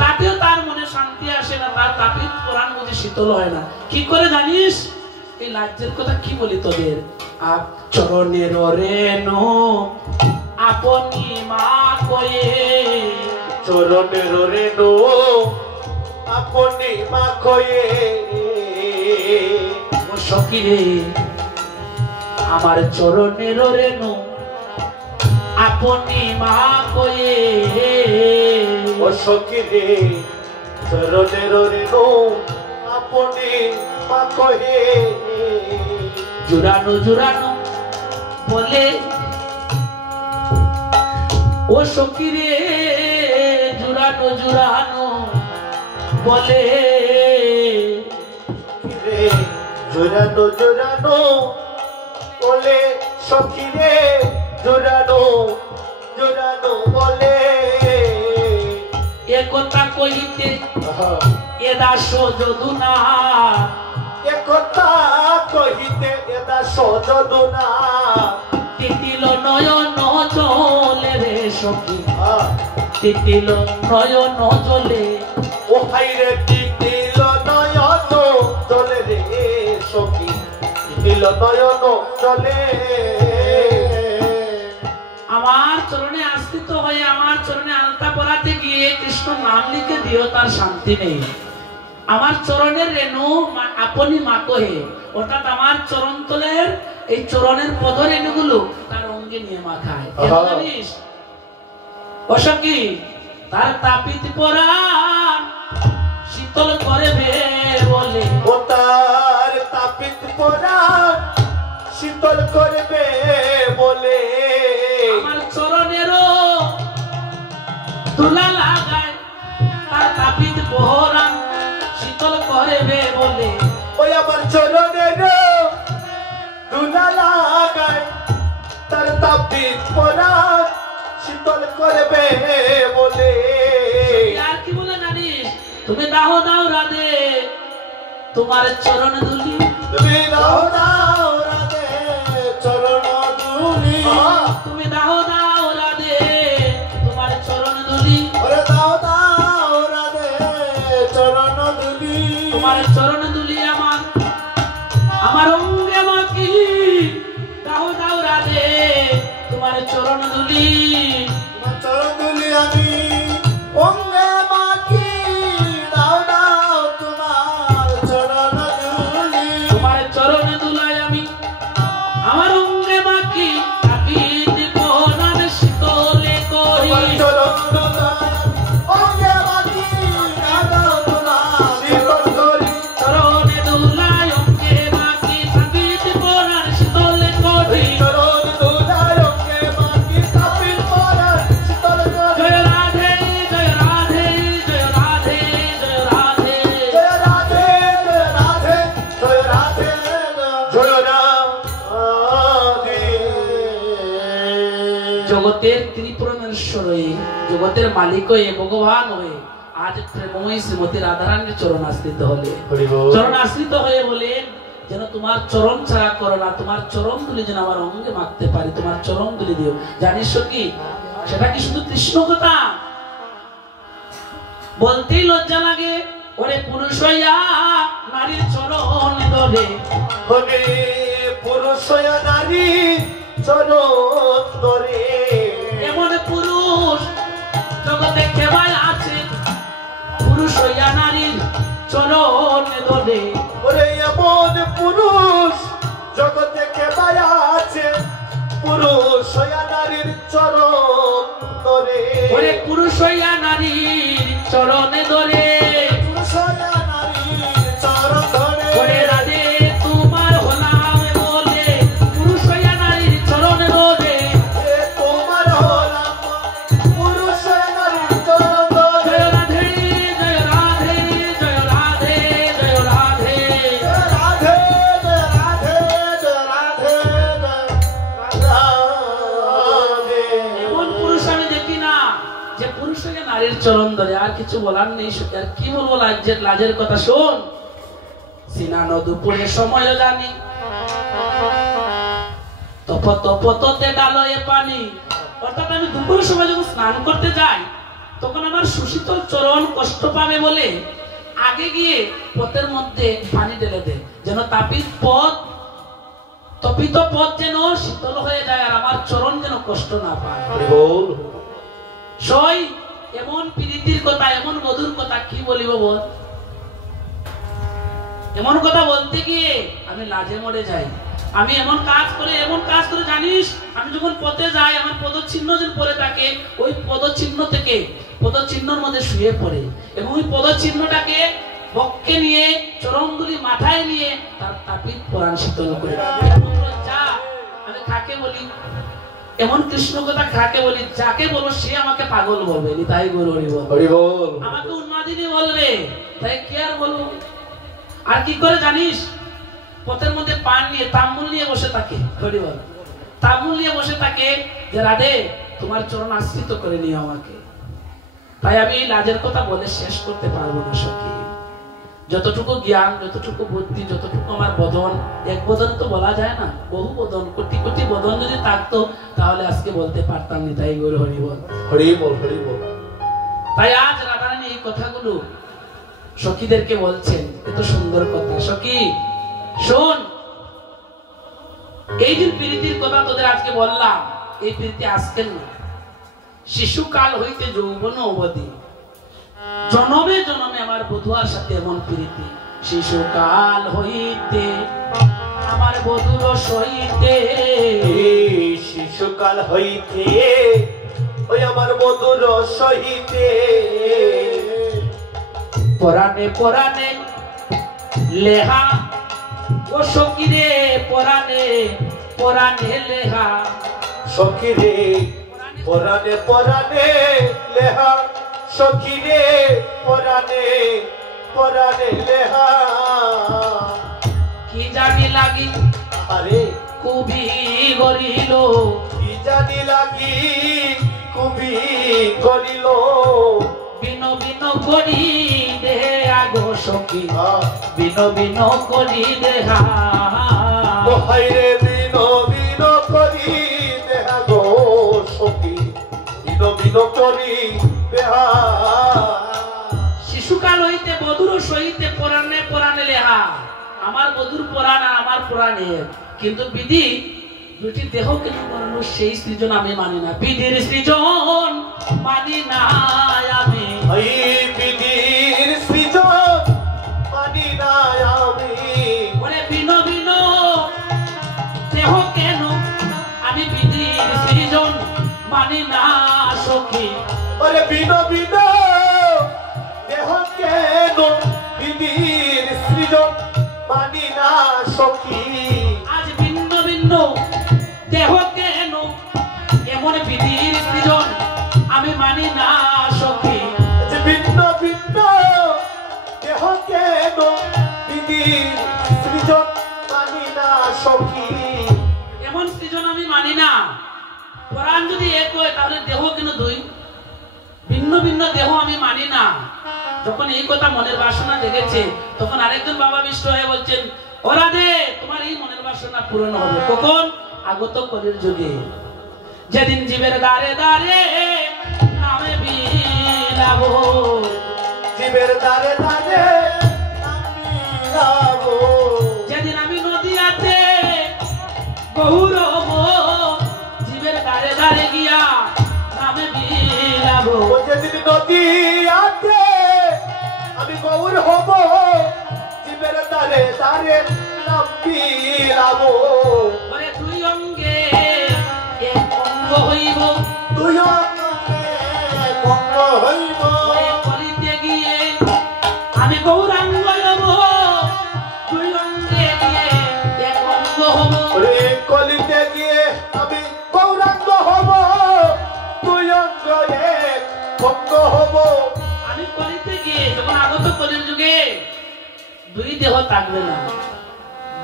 তাতেও তার মনে শান্তি আসে না, তার তাপিত প্রাণ বুঝি শীতল হয় না। কি করে জানিস? এই লাজ্জের কথা কি বলি তোদের? আপ চরণের রেণু আপনি মা কয়ে, চরণের রেণু আপনি মা কয়ে। ও সখী রে আমার চরণের রেণু আপনি মা কয়ে। ও সখী রে চরণের রেণু আপনি মা কয়ে। জুড়ানো জুড়ানো বলে ও সখী রে জুড়ানো জুড়ানো বলে রে জোরানো জোরানো বলে সখী রে জোরানো জোরানো বলে। এ কথা কইতে এ দাস যদু না, একথা কহিতে এটা সজদু না। তিতিল নয়ন জলে রে সখী, তিতিল নয়ন জলে। ও হাইরে তিতিল নয়ন জলে রে সখী, তিতিল নয়ন জলে। আমার চরণে আশ্রিত হয়ে আমার চরণে আলতা পরাতে গিয়ে কৃষ্ণ নাম লিখে দিও, তার শান্তি নেই। আমার চরণের রেণু আপনি মা কহে, অর্থাৎ আমার চরণ তলের এই চরণের পদ রেণুগুলো তার অঙ্গে নিয়ে মাখায়। জানিস অসখী তার তাপিত পরাণ শীতল করবে বলে। ও তার তাপিত পরাণ শীতল করবে বলে। আমার চরণেরও তুলা লাগায় তার তাপিত পরাণ শীতল করবে বলে। দাও দাও রাধে তোমার চরণ ধুলি, তুমি দাও দাও রাধে চরণ ধুলি, তুমি দাও দাও রাধে তোমার চরণ ধুলি, ওরে দাও দাও রাধে চরণ ধুলি, তোমার চরণ ধুলি আমার অঙ্গে মাকি, দাও দাও রাধে তোমার চরণ ধুলি, তোমার চরণ ধুলি আমি অঙ্গে মাখি, দাও দাও তোমার চরণ ধুলি, তোমার চরণ ধুলাই আমি আমার অঙ্গে মাকি, তাপিত কোনার শীতলে করি, তোমার চরণ ধুলি অঙ্গে মাখি, দাও দাও তোমার শীতল করি, চরণে ধুলাই অঙ্গে মাকি, তাপিত কোনার শীতলে করি, চরণ ধুলি অঙ্গে মাখি, তাপিত কোনার শীতল করি, জয় রাধে জয় রাধে জয় রাধে জয় রাধে, জয় রাধে জয় রাধে জয় রাধে জয় রাধে। জগতের ত্রিপুরাণেশ্বর হয়ে জগতের মালিক হয়ে ভগবান হয়ে আজ প্রেমময়ী শ্রীমতী রাধারানীর চরণ আশ্রিত হলে, চরণ আশ্রিত হয়ে বলেন যেন তোমার চরণ ছাড়া করো না, তোমার চরণ দুলি যেন আমার অঙ্গে মাখতে পারি, তোমার চরণ দুলি দিও। জানিস কি সেটা কি শুধু কৃষ্ণ কথা বলতেই লজ্জা লাগে? ওরে পুরুষ হইয়া নারীর চরণ ধরে, হরে পুরুষ হইয়া নারী চরণ ধরে, এমন পুরুষ জগতে কেবল আছে, পুরুষ হইয়া নারীর চরণ ধরে, ওরে এমন পুরুষ জগতে কে পায়া আছে, পুরুষ হইয়া নারীর চরণ ধরে, ওরে পুরুষ হইয়া নারীর চরণে ধরে, পুরুষ হইয়া নারীর চরণ ধরে, ওরে রাধে তোমার হলাম বলে, পুরুষ হইয়া নারীর চরণে ধরে, এ তোমার হলাম পুরুষ হইয়া নারীর চরণ ধরে, জয় রাধে জয় রাধে জয় রাধে জয় রাধে, জয় রাধে জয় রাধে জয় রাধে রাধে। এমন পুরুষ আমি দেখি না যে পুরুষ হইয়া নারীর চরণ ধরে। আর কিছু বলার নেই, আর কি বলবো লাজের কথা। শোন, সিনানো দুপুরের সময় জানি তপ তপ তোতে ডালয়ে পানি, অর্থাৎ আমি দুপুরের সময় যখন স্নান করতে যাই তখন আমার সুশীতল চরণ কষ্ট পাবে বলে আগে গিয়ে পথের মধ্যে পানি ঢেলে দেয়, যেন তপিত পথ যেন শীতল হয়ে যায় আর আমার চরণ যেন কষ্ট না পায়। সই এমন প্রীতির কথা, এমন মধুর কথা কি বলিব বল? এমন কথা বলতে গিয়ে আমি লাজে মরে যাই। আমি এমন কাজ করে জানিস, আমি যখন পথে যাই আমার পদচিহ্ন যেন পরে থাকে, ওই পদচিহ্ন থেকে পদচিহ্নর মধ্যে শুয়ে পড়ে এবং ওই পদচিহ্নটাকে বক্ষে নিয়ে চরণগুলি মাথায় নিয়ে তার তাপিত পরাণ শীতল করে। যা আমি কাকে বলি এমন কৃষ্ণ কথা, কাকে বলি? যাকে বলো সে আমাকে পাগল বলবে, তাই গুরু হরি বল, আমাকে উন্মাদিনী বলবে, তাই কি আর বলবো? আর কি করে জানিস, পথের মধ্যে পান নিয়ে তাম্বুল নিয়ে বসে থাকে, হরি বল, তাম্বুল নিয়ে বসে থাকে যে রাধে তোমার চরণ আশ্রিত করে নিও আমাকে। তাই আমি এই লাজের কথা বলে শেষ করতে পারবো না সখী। যতটুকু জ্ঞান, যতটুকু বুদ্ধি, যতটুকু আমার বদন, এক বদন তো বলা যায় না, বহু বদন, কোটি কোটি বদন যদি থাকতো তাহলে আজকে বলতে পারতাম না। তাই গুরু হরি বল, হরি বল, হরি বল। তাই আজ রাধারানী এই কথাগুলো সখীদেরকে বলছেন, এত সুন্দর কথা। সখী শোন, এই যে প্রীতির কথা তোদের আজকে বললাম, এই প্রীতি আজকের না, শিশুকাল হইতে যৌবন অবধি জনমে জনমে আমার বধুয়ার সাথে এমন প্রীতি। শিশুকাল হইতে আমার বধুর সহিতে, শিশুকাল হইতে ওই আমার বধুর সহিতে, পরাণে পরাণে লেহা ও সখীরে, পরাণে পরাণে লেহা, সখীরে পরাণে পরাণে লেহা, সখীরে পরাণে পরাণে লেহা, কি জানি লাগি আরে খুবই গরিল, কি জানি লাগি খুবই করিল, বিনো বিনো করি দেহা গো সখী বিনো বিনো করি দেহা ও হাইরে বিনো বিনো করি দেহা গো সখী বিনো বিনো করি দেহা শিশুকাল হইতে বধুর সহিতে পরাণে পরাণে লেহা আমার বধুর পরাণ আর আমার পরাণে কিন্তু বিধি দুটি দেহ কেন করানো সেই সৃজন আমি মানি না বিধির সৃজন মানি না আমি এই বিধির সৃজন মানি না আমি ওরে বিনো বিনো দেহ কেন আমি বিধির সৃজন মানি না সখী ওরে বিনো বিনো দেহ কেন বিধির সৃজন মানি না সখী আজ ভিন্ন ভিন্ন দেহ কেন এমন বিধির সৃজন আমি মানি না সখী যে ভিন্ন ভিন্ন দেহ কেন বিধির সৃজন মানি না সখী এমন সৃজন আমি মানি না কোরআন যদি এক হয় তাহলে দেহ কেন দুই ভিন্ন ভিন্ন দেহ আমি মানি না যখন এই কথা মনের বাসনা দেখেছে তখন আরেকজন বাবা বিষ্ট হয়ে বলছেন ওরা দে তোমার এই মনের বাসনা পূরণ হবে কখন আগত কলির যুগে যেদিন জীবের দ্বারে দ্বারে নামে বিলাবো জীবের দ্বারে দ্বারে নামিলাবো যেদিন আমি নদীয়াতে গৌরব জীবের দ্বারে দ্বারে গিয়া নামে বিলাবো ও যেদিন নদী আছে আমি গৌর হব জীবের দ্বারে দ্বারে নামিলাবো ওরে দুই অঙ্গে এক অঙ্গ হইব তুই কঙ্গ হইব ওরে কলিতে গিয়ে আমি গৌরাঙ্গ হব দুই অঙ্গে গিয়ে এক অঙ্গ হব ওরে কলিতে গিয়ে আমি গৌরাঙ্গ হব তুই অঙ্গ এক কঙ্গ হব আমি কলিতে গিয়ে যখন আগত কলির যুগে দুই দেহ থাকবে না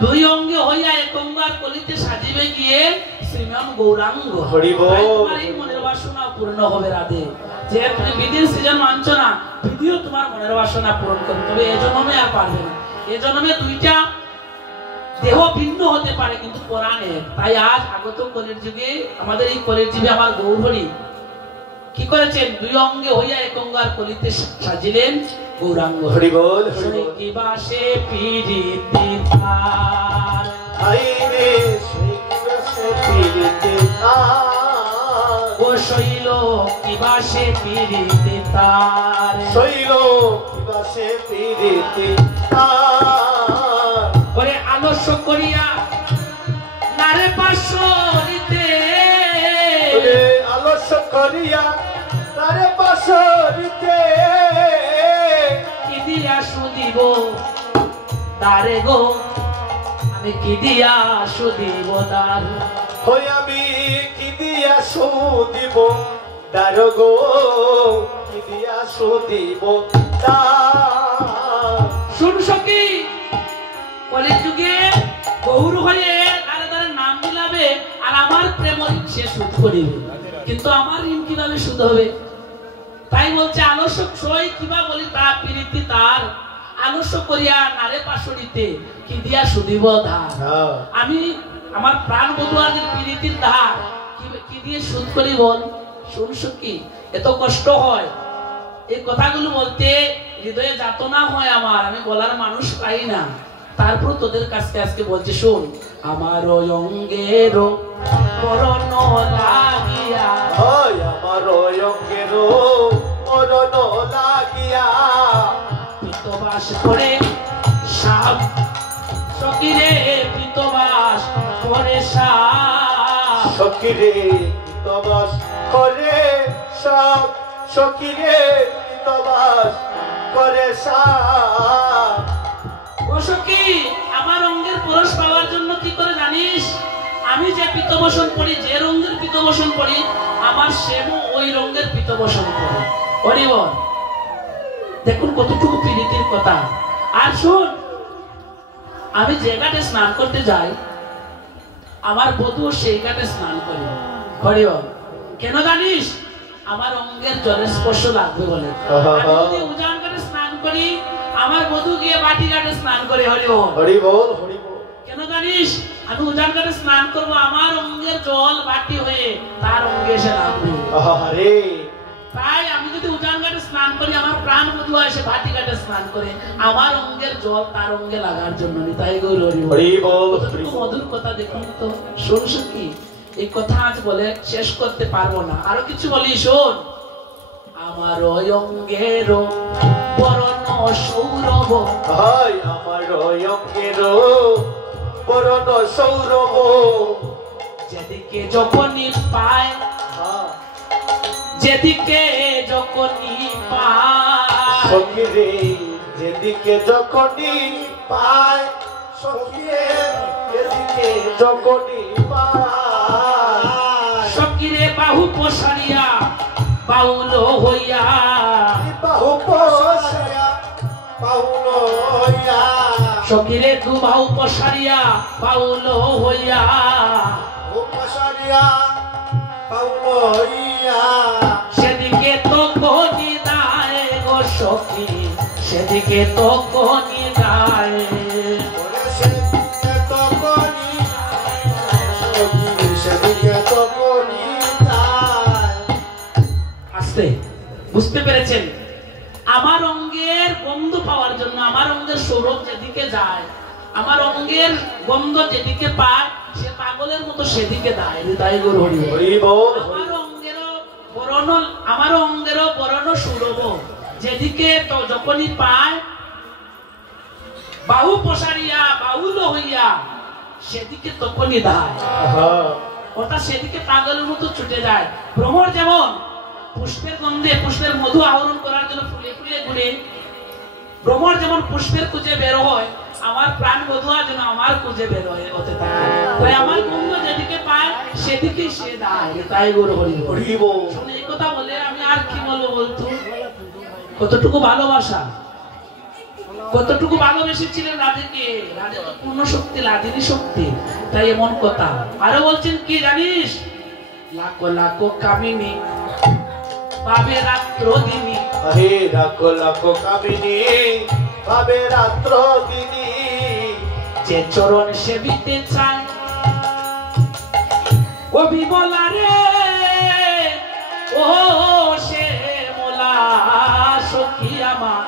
দুই অঙ্গে হইয়া এক অঙ্গ আর কলিতে সাজিবে গিয়ে শ্রীমান গৌরাঙ্গ হরি বল। তাই তোমার এই মনের বাসনা পূর্ণ হবে রাধে যে তুমি বিধির সৃজন মানছো না বিধিও তোমার মনের বাসনা পূরণ করবে তবে এ জন্মে আর পারবে না এ জন্মে দুইটা দেহ ভিন্ন হতে পারে কিন্তু পরাণে তাই আজ আগত কলির যুগে আমাদের এই কলির জীবে আমার গৌরহরি কি করেছেন দুই অঙ্গে হইয়া এক অঙ্গ আর কলিতে সাজিলেন গৌরাঙ্গ হরি বল হরি বল কি বাসে পিরিতি তার আইরে শিবসে পিরিতে ও শৈল কি বাসে পিরিতি তার শৈল কিবাসে পিরিতে ওরে আলস্য করিয়া নারে পাশরিতে ওরে আলস্য করিয়া তারে পাশরিতে কি দিয়া সুদিব তারে গো আমি কি দিয়া সুদিব তার হই আমি কি দিয়া সুদিব দারগো কি দিয়া সুদিব শুন সখী কলির যুগে গৌর হয়ে তারা তারা নাম মিলাবে আর আমার প্রেম সে সুদ করিবে কিন্তু আমার ঋণ কিভাবে সুদ হবে তাই বলছে আলস্য সই কিবা বলি তা প্রীতি তার আলস্য করিয়া নারে পাশরিতে কি দিয়া সুদিব ধার আমি আমার প্রাণ বধুয়াদের প্রীতির ধার কি দিয়ে সুদ করি বল শুন সখী এত কষ্ট হয় এই কথাগুলো বলতে হৃদয়ে যাতনা হয় আমার আমি বলার মানুষ পাই না তারপর তোদের কাছে আজকে বলছে শোন আমার অঙ্গের মরণ লাগিয়া হয় আমার অঙ্গের মরণ লাগিয়া পিতবাস করে সাপ সকিরে পিতবাস করে সাপ সকিরে পিতবাস করে সব সকিরে পিতবাস করে সাপ ও সখী আমার অঙ্গের পরশ পাওয়ার জন্য কি করে জানিস আমি যে পিতবসন পড়ি যে রঙের পিতবসন পড়ি আমার সেমও ওই রঙের পিতবসন পড়ে হরিবল দেখুন কতটুকু প্রীতির কথা আর শুন আমি যে ঘাটে স্নান করতে যাই আমার বধূ সেই ঘাটে স্নান করে হরিবল কেন জানিস আমার অঙ্গের জলের স্পর্শ লাগবে বলে। আমি যদি উজান ঘাটে স্নান করি, আমার বধূ গিয়ে বাটি ঘাটে স্নান করে। হরি বল, হরি বল, হরি বল। কেন জানিস? আমি উজান ঘাটে স্নান করবো, আমার অঙ্গের জল বাটি হয়ে তার অঙ্গে এসে লাগবে। আরে তাই আমি যদি উজান ঘাটে স্নান করি, আমার প্রাণ বধূ এসে বাটি ঘাটে স্নান করে, আমার অঙ্গের জল তার অঙ্গে লাগার জন্য। তাই গৌর হরি বল, হরি বল। মধুর কথা দেখুন তো, শুনছো কি? এই কথা আজ বলে শেষ করতে পারবো না, আরো কিছু বলি শোন। আমার অঙ্গের বরণ সৌরভ, হাই আমার অঙ্গের বরণ সৌরভ, যেদিকে যখনই পায়, যেদিকে যখনই পায়, সখী রে যেদিকে যখনই পায়, সখী রে যেদিকে যখনই পায়, সখী রে বাহু প্রসারিয়া বাউল হইয়া, বাহু প্রসারিয়া বাউল হইয়া, সখী রে দু বাহু প্রসারিয়া বাউল হইয়া, প্রসারিয়া বাউল হইয়া, সেদিকে তো কোনি দায় গো সখী, সেদিকে তো কোনি দায়, সেদিকে তো কোনি সখী, সেদিকে তো কোনি দায়। আসতে বুঝতে পেরেছেন? আমার অঙ্গের গন্ধ পাওয়ার জন্য, আমার অঙ্গের সৌরভ যেদিকে যায়, আমার অঙ্গের গন্ধ যেদিকে পায়, সে পাগলের মতো সেদিকে দেয়। তাই গৌর হরি বল। হরি বল। আমার অঙ্গেরও বরণ সৌরভ যেদিকে তো যখনই পায়, বাহু প্রসারিয়া বাহুল হইয়া, সেদিকে তখনই দেয়। অর্থাৎ সেদিকে পাগলের মতো ছুটে যায়। ভ্রমর যেমন পুষ্পের গন্ধে, পুষ্পের মধু আহরণ করার জন্য ফুলে ফুলে ঘুরে, ভ্রমর যেমন পুষ্পের খুঁজে বের হয়, আমার প্রাণ বধুয়া যেন আমার খুঁজে বের হতে থাকে। তাই আমার গন্ধ যেদিকে পায় সেদিকে সে দেয়। তাই গৌর হরি বল। হরি বল। শুনে এই কথা বলে আমি আর কি বলবো বলতো? কতটুকু ভালোবাসা, কতটুকু ভালোবেসেছিলেন রাধেকে। রাধে তো পূর্ণ শক্তি, লাদিনী শক্তি। তাই এমন কথা। আরো বলছেন কি জানিস? লাখো লাখো কামিনী পাবে রাত্র দিনী, হে লাখো লাখো কামিনী পাবে রাত্র দিনী, যে চরণ সেবিতে চায় ও বিমলা রে, ও সে মোলা সখী আমার,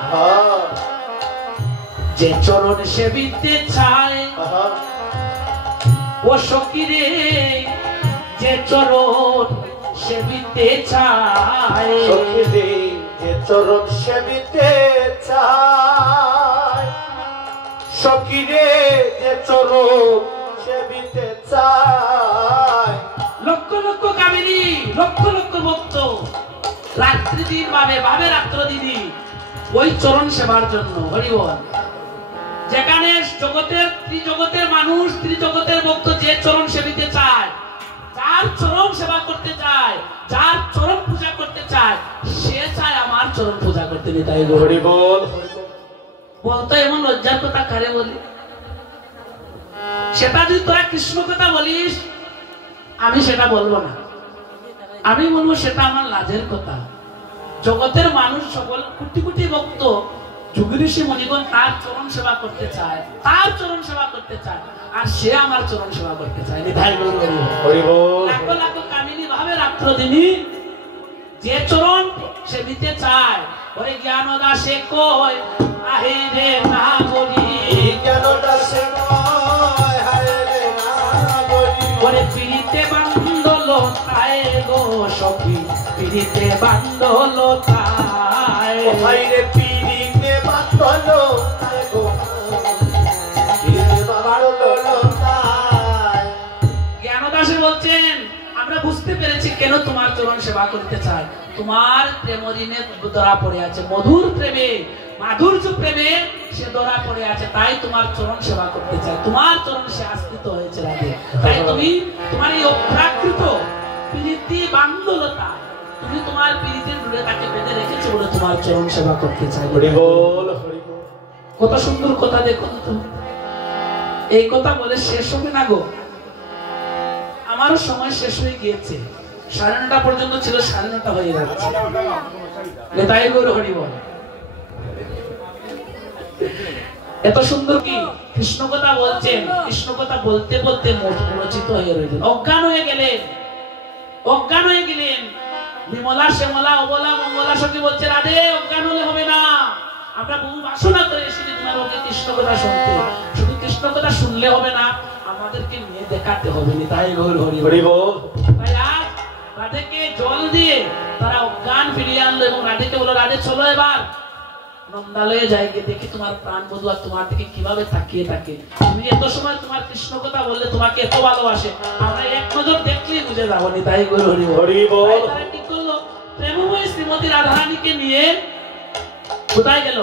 যে চরণ সেবিতে চায় ও সখী রে, যে চরণ সেবিতে চায়, সখী রে যে চরণ সেবিতে চায়, সখী রে যে চরণ সেবিতে চায়। লক্ষ লক্ষ কামিনী, লক্ষ লক্ষ ভক্ত রাত্রি দিন ভাবে রাত্র দিদি ওই চরণ সেবার জন্য। হরি বল। যেখানে জগতের ত্রিজগতের মানুষ, ত্রিজগতের ভক্ত যে চরণ সেবিতে চায়, যার চরণ সেবা করতে চায়, যার চরণ পূজা করতে চায়, সে চায় আমার চরণ পূজা করতে। তাই হরি বল। বলতো এমন লজ্জার কথা কারে বলি? সেটা যদি তোরা কৃষ্ণ কথা বলিস, আমি সেটা বলবো না। আমি বলবো সেটা আমার লাজের কথা। জগতের মানুষ সকল কোটি কোটি ভক্ত, যুগী ঋষি মণিগণ তার চরণ সেবা করতে চায়, তার চরণ সেবা করতে চায়, আর সে আমার চরণ সেবা করতে চায়। হরি বল। লাখো লাখো কামিনী ভাবে রাত্র দিনী যে চরণ সেবিতে চায়, ওরে জ্ঞান দাসে কয় আহে রে নাগরি, জ্ঞান দাসে কয় আহে রে নাগরি, ওরে পিড়িতে বান্ধল তাই গো সখী, পিড়িতে বান্ধল তাই, ভাই রে পিড়িতে বান্ধল তাই গো, পিড়িতে বান্ধল তাই। জ্ঞানদাসে বলছেন আমরা বুঝতে পেরেছি কেন তোমার চরণ সেবা করতে চাই। তোমার প্রেম ঋণে ধরা পড়ে আছে, মধুর প্রেমে, মাধুর্য প্রেমে সে ধরা পড়ে আছে, তাই তোমার চরণ সেবা করতে চাই। তোমার চরণ সে আশ্রিত হয়েছে রাধে। তাই তুমি তোমার এই অপ্রাকৃত প্রীতি বান্ধলতা, তুমি তোমার প্রীতির ডুরে তাকে বেঁধে রেখেছো বলে তোমার চরণ সেবা করতে চাই। হরি বল, হরি বল। কত সুন্দর কথা দেখুন তো। এই কথা বলে শেষ হবে না গো, আমারও সময় শেষ হয়ে গিয়েছে। 9:30 পর্যন্ত ছিল, 9:30 হয়ে যাচ্ছে। তাই গৌর হরি বল। এত সুন্দর কি কৃষ্ণ কথা বলছেন, কৃষ্ণ কথা বলতে বলতে মূর্ছিত হয়ে রইলেন, অজ্ঞান হয়ে গেলেন, অজ্ঞান হয়ে গেলেন। বিমলা শ্যামলা অবলা মঙ্গলা সখী বলছে, রাধে অজ্ঞান হলে হবে না, আমরা বহু বাসনা করে এসেছি তোমার ওকে কৃষ্ণ কথা শুনতে, শুধু কৃষ্ণ কথা শুনলে হবে না, আমাদেরকে নিয়ে দেখাতে হবে। তাই গৌর হরি হরি বল। তাই আজ রাধেকে জল দিয়ে তারা অজ্ঞান ফিরিয়ে আনলো এবং রাধেকে বললো, রাধে চলো এবার নন্দালয়ে যাই, গিয়ে দেখি তোমার প্রাণ বধূ আর তোমার দিকে কিভাবে তাকিয়ে থাকে। তুমি এত সময় তোমার কৃষ্ণ কথা বললে, তোমাকে এত ভালোবাসে, আমরা এক নজর দেখলেই বুঝে যাবো। তাই গৌর হরি হরি বল। তারা কি করলো, প্রেমময়ী শ্রীমতী রাধারানীকে নিয়ে কোথায় গেল?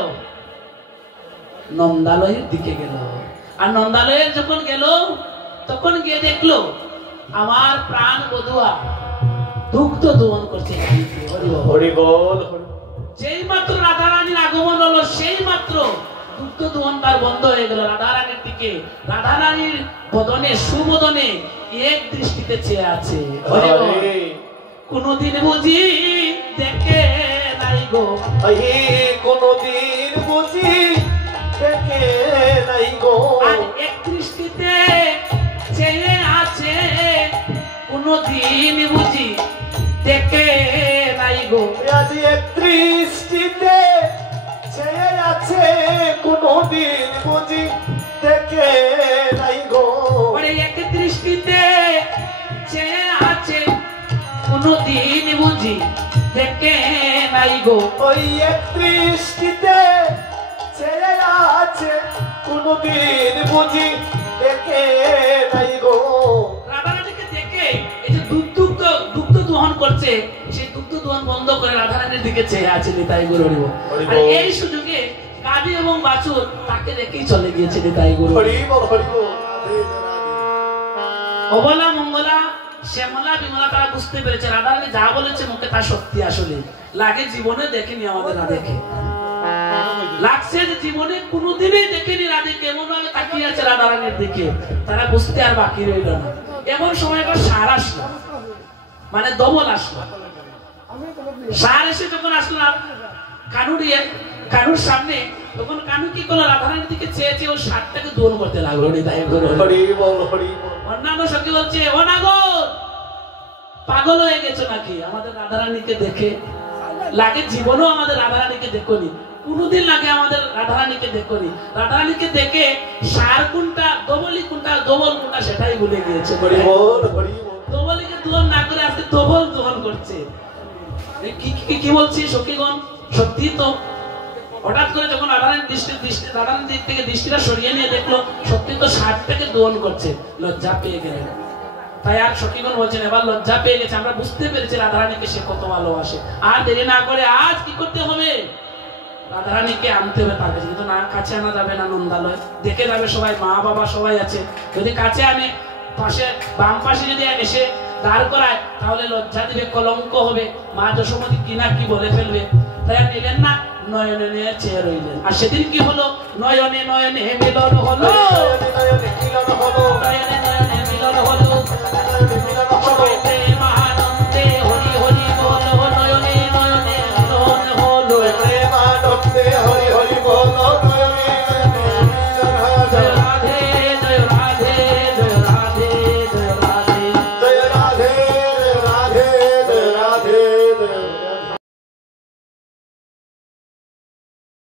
নন্দালয়ের দিকে গেল। আর নন্দালয়ের যখন গেল, তখন গিয়ে দেখলো আমার প্রাণ বধুয়া দুগ্ধ দোহন করছে। হরি বল। যেই মাত্র রাধারানীর আগমন হলো, সেই মাত্র দুগ্ধ দোহন তার বন্ধ হয়ে গেল। রাধারানীর দিকে, রাধারানীর বদনে, সুবদনে এক দৃষ্টিতে চেয়ে আছে। কোনদিন বুঝি দেখে নাই গো, কোনদিন বুঝি দেখে নাই গো, আর এক দৃষ্টিতে চেয়ে আছে, কোনদিন বুঝি দেখে নাই গো। আজ এক দৃষ্টিতে চেয়ে আছে, কোনদিন বুঝি দেখে নাই গো। এক দৃষ্টিতে চেয়ে আছে, কোনদিন বুঝি দেখে নাই গো। ওই এক দৃষ্টিতে চেয়ে আছে, কোনদিন বুঝি দেখে নাই গো। রাধারানীকে দেখে এই যে দুগ্ধ দোহন করছে, সেই দুগ্ধ দোহন বন্ধ করে রাধারানীর দিকে চেয়ে আছে। তাই গৌর হরি বল। আর এই সুযোগে গাভী এবং বাছুর তাকে দেখেই চলে গিয়েছে। তাই গৌর হরি বল। হরি বল। অবলা মঙ্গলা শ্যামলা বিমলা তারা বুঝতে পেরেছে রাধারানী যা বলেছে মুখে তা সত্যি। আসলে লাগে জীবনে দেখেনি আমাদের রাধেকে, লাগছে যে জীবনে কোনোদিনই দেখেনি রাধেকে, এমন ভাবে তাকিয়ে আছে রাধারানীর দিকে। তারা বুঝতে আর বাকি রইল না। এমন সময় একটা সার আসলো, মানে দবল আসলো। সার এসে যখন আসলো কানুর সামনে, তখন কানু কি করলো, রাধারানীর দিকে চেয়েছে, ও সারটাকে দোহন করতে লাগলো। অন্যান্য সখী বলছে, ও নাগর পাগল হয়ে গেছো নাকি আমাদের রাধারানীকে দেখে? লাগে জীবনেও আমাদের রাধারানীকে দেখোনি, কোনদিন লাগে আমাদের রাধারানীকে দেখোনি। রাধারানীকে দেখে সার কোনটা, দবলি কোনটা, দবল কোনটা সেটাই ভুলে গিয়েছে। দবলিকে দোহন না করে আজকে দবল দোহন করছে। কি বলছি সখীগণ, সত্যি তো। হঠাৎ করে যখন রাধারানীর দিক থেকে দৃষ্টিটা সরিয়ে নিয়ে দেখলো সত্যি তো সারটাকে দোহন করছে, লজ্জা পেয়ে গেলেন। তাই আর সখীগণ বলছেন, এবার লজ্জা পেয়ে গেছে, আমরা বুঝতে পেরেছি রাধারানীকে সে কত ভালোবাসে। আর দেরি না করে আজ কি করতে হবে, রাধারানীকে আনতে হবে তার কাছে। কিন্তু না, কাছে আনা যাবে না, নন্দালয় দেখে যাবে সবাই, মা বাবা সবাই আছে। যদি কাছে আনে, পাশে বাম পাশে যদি এসে দাঁড় করায়, তাহলে লজ্জা দিবে, কলঙ্ক হবে, মা যশোমতী কিনা কি বলে ফেলবে। তাই আর নিলেন না, নয়নে নিয়ে চেয়ে রইলেন। আর সেদিন কি হলো, নয়নে নয়নে মিলন হলো, নয়নে নয়নে মিলন হলো।